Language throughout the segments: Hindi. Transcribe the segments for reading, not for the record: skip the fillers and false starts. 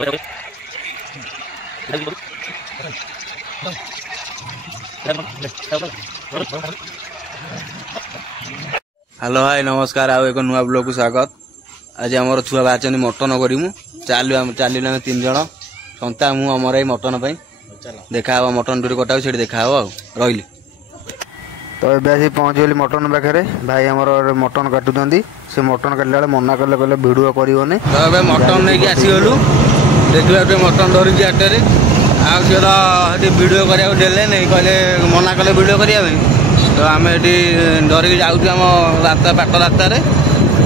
हेलो हाय नमस्कार आउ एक नुआ ब्लॉग को स्वागत। आज आम छुआ बाहर मटन करूँ चलू आम 3 जन संता मु आमर ये मटन देखा मटन डोरी कटा से देखा रही तो ये पहुँचगली मटन पाखे भाई आमर मटन काटुंट से मटन काटला मना कले कहले भिडियो करने तो मटन नहीं आसीगलु देखा मटन धरिकी आटे आगे भिडियो कराया देले नहीं कहले मना कले भिडियो करने तो आम ये धरिकी जाऊँ आम रास्ता पाट रास्तार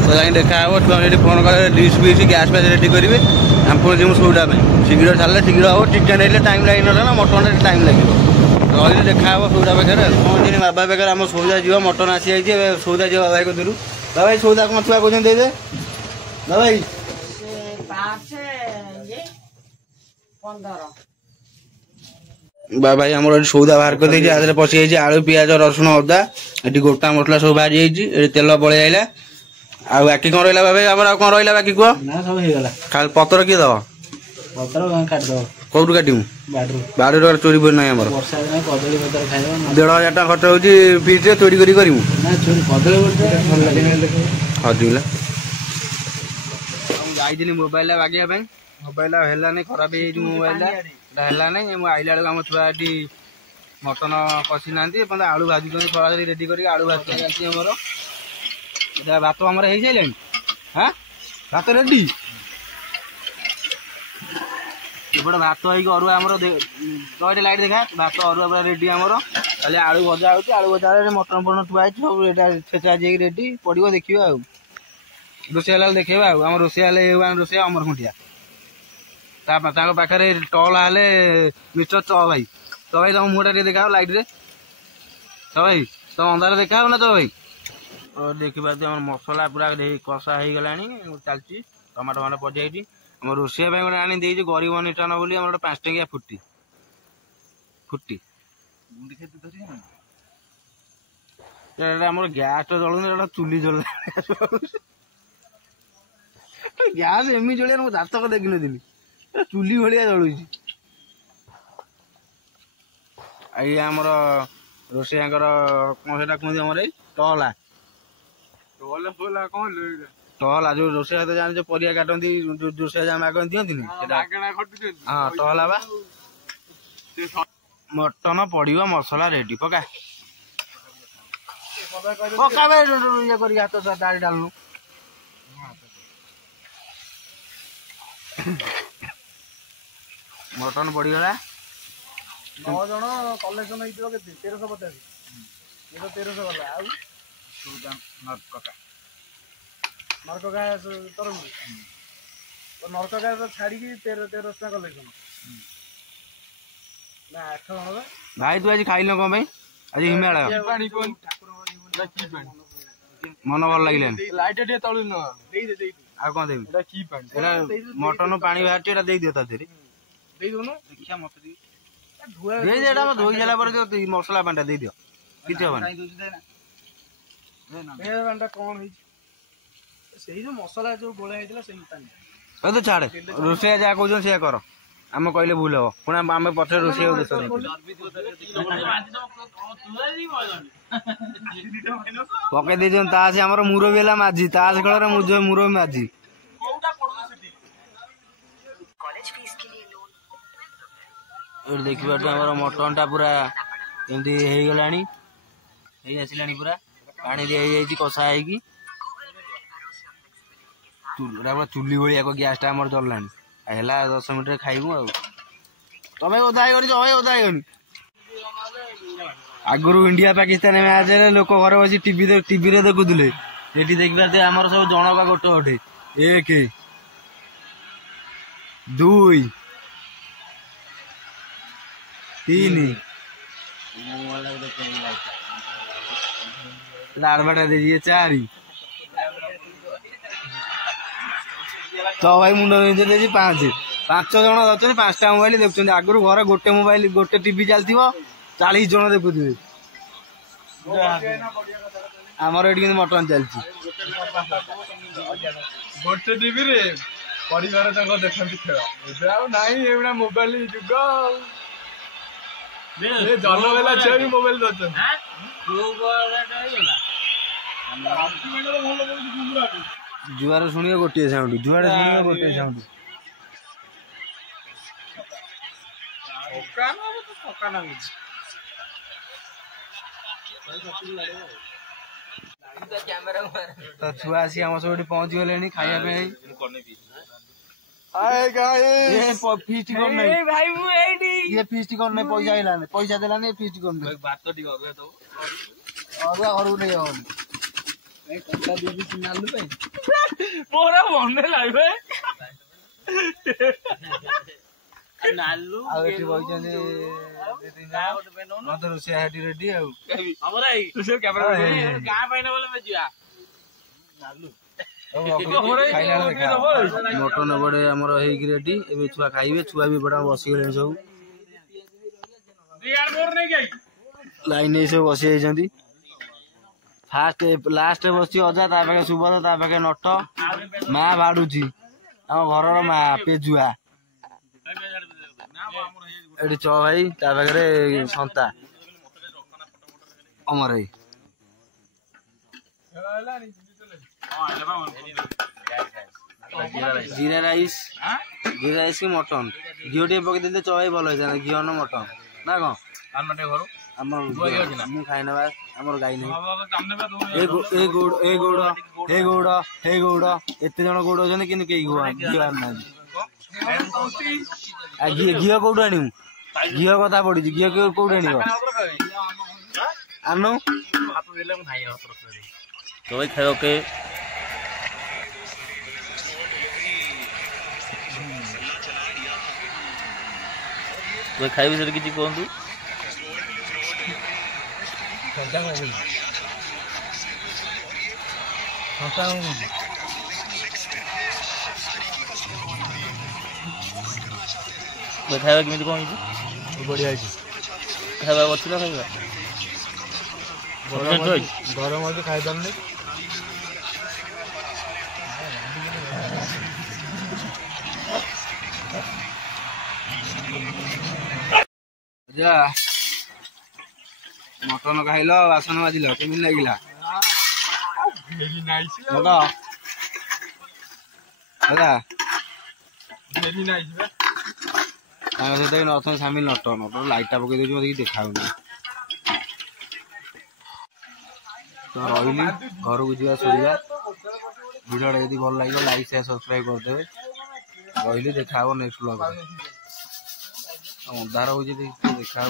तो जाए देखा छुआ फोन कर डिश बीस गैस फैस रेडी करेंगे आम पुणी जी सौदा शीघ्र छाड़े शीघ्र हम चिकेन हेल्ले टाइम लगे ना मटन टाइम लगे रही देखा सौदा पाखे पहुँचनी बाबा पाखे आम सौदा जी मटन आसी जाइए सौदा जी बाबा कदू बाबा सौदा कौन छुआ कौन दे भाई भाई आम सौदा बाहर कर पशि जाइए आलू पिज रसुण अदा ये गोटा मसला सब बाहरी जाइए तेल पलि आईला आ बाकी कौन रहा बाबा आम कौन रहा बाकी कह खाली पतर किए दब कौटू काटू बाड़ी चोरी बोरी ना 1500 टाँग खर्च हो पिस चोरी करी करूँ जाइली मोबाइल बागे मोबाइल है खराब हो मोबाइल है आइला बेलू आम छुआ मटन कषि ना आलू भाजी खरा रेडी कर आलू भाजी चलती आमर भात आमर हो सारे हाँ भात रेडी एपटे भात हो अरुआ आमर तो लाइट देखा भात अरुआ पूरा रेडी आमर खाली आलू भजा हो आलू भजा मटन फटन थुआ सब छेचा जी रेडी पड़ो देखा रोषे देखा आम रोषे रोषे अमर खुंटिया पाखे टल हेले मिस्टर च भाई तो भाई तुम मुँह देखा लाइट रे तो भाई तुम अंधार देखा ना तो भाई और देखा मसला पूरा कषा हो गला चलती टमाटो फमाटो पड़ जाए आम रोषे गोटे आनी दे गरीब अनुष्ठान बोली 5 टंकिया फुटी फुटी आम गैस तो जलून चुली जल गैस एमि जलिया मुझे जातक देखी नी चुली भाया जलू ये आमर रोषेया कौन से कहते आम टहला टहला जो रोषे जाने जो परिया काटती रोषे जहाँ आगे दिखती हाँ टहला बा मटन पड़ो मसला रेडी पका पका ये कर हाथ दाड़ी डालू मटन पड़गला 9 जन कलेक्शन हो 1350 ये तो 1300 गला नरका तरफ तो नरका तो छाड़ी 1300 कलेक्शन ना 8 जन भाई तू आज खाइल कौन भाई आज हिमालय मन भल लगे लाइट तलु आ कौन देवी मटन पानी बाहर दे दियो ताधे धोई सारा मसला पानी दे दियो किसी मसला जो गोला तो छाड़े रोषे जहाँ कौन से कर आम कहले भूल हम पुणे आम पचे रोषे पकई दे ताश आम मुरबी है माझी ताश खेल मुरबी माझी देखा मटन टा पूरा एमती हो गला आसला पूरा पानी दी कषा हो पूरा चुली भाया गैस टा आम जल्ला है 10 मिनट खाइबू आ तमें ओदा ओदा आगुरी इंडिया पाकिस्तान मैच लोक घर बस टीवी देखुले ये देखिए आमर सब जनका गोटे गोटे 1 2 3 लाड़बाटा दे 4 तो भाई मुंड 5 जन अच्छे 5टा मोबाइल देखुं आगुरी घर गोटे मोबाइल गोटे टीवी चलती 40 जन देखुवे आमर ये मटन चलती गोटे टीवी परिवार तक देखते खेल नाई एवढा मोबाइल जुग जन्म है छुआ भी मोबाइल दौरान जुआर शुणिए गोटे साउंड जुआर शुणिए गोटे साउंड तो छुआ आसी आम सब पहुंची गले खाया फीस्ट ये फीस्ट करने पैसा आइलाने पैसा देलाने फीस्ट करने अरुआ घर को नहीं मोरा मन लगे रोषे रेडी मटन बड़े आमर रेडी ए छुआ खाइबे छुआ भी बड़ा बसीगले सब लाइन सब बसी फास्ट लास्ट बस अजा ता पाखे सुबोध ता पाखे नट माँ बाड़ुची आम घर माँ पेजुआ एटी च भाई ता पाखे संता अमर जीरा राइस की मटन घी टे पकई च भाई भल होता घी न मटन ना कौन घर मु खाई ना आमर गाई नहीं गौड़ एत जन गौड़ अच्छे कि घी घी कौटू आण घी कथा पड़ी घी कौटू आनु तो भाई खाओ के तो खाई विषय किसी कहतु खाଇବା କେମିତି କଣ ହେଇଛି बढ़िया ଖାଇବା ଅଛି ନା ଖାଇବା गरम अच्छे खाईदार मटन खाइल बासन बाजिल केमी लगिला सहित सामिल नट नट लाइटा पकई दे मत देखा तो रही घर को जा शोवा भिडियो यदि भल लगे लाइक शेयर सब्सक्राइब करदे रही देखा नेक्स्ट ब्लॉग अंधार हो देखा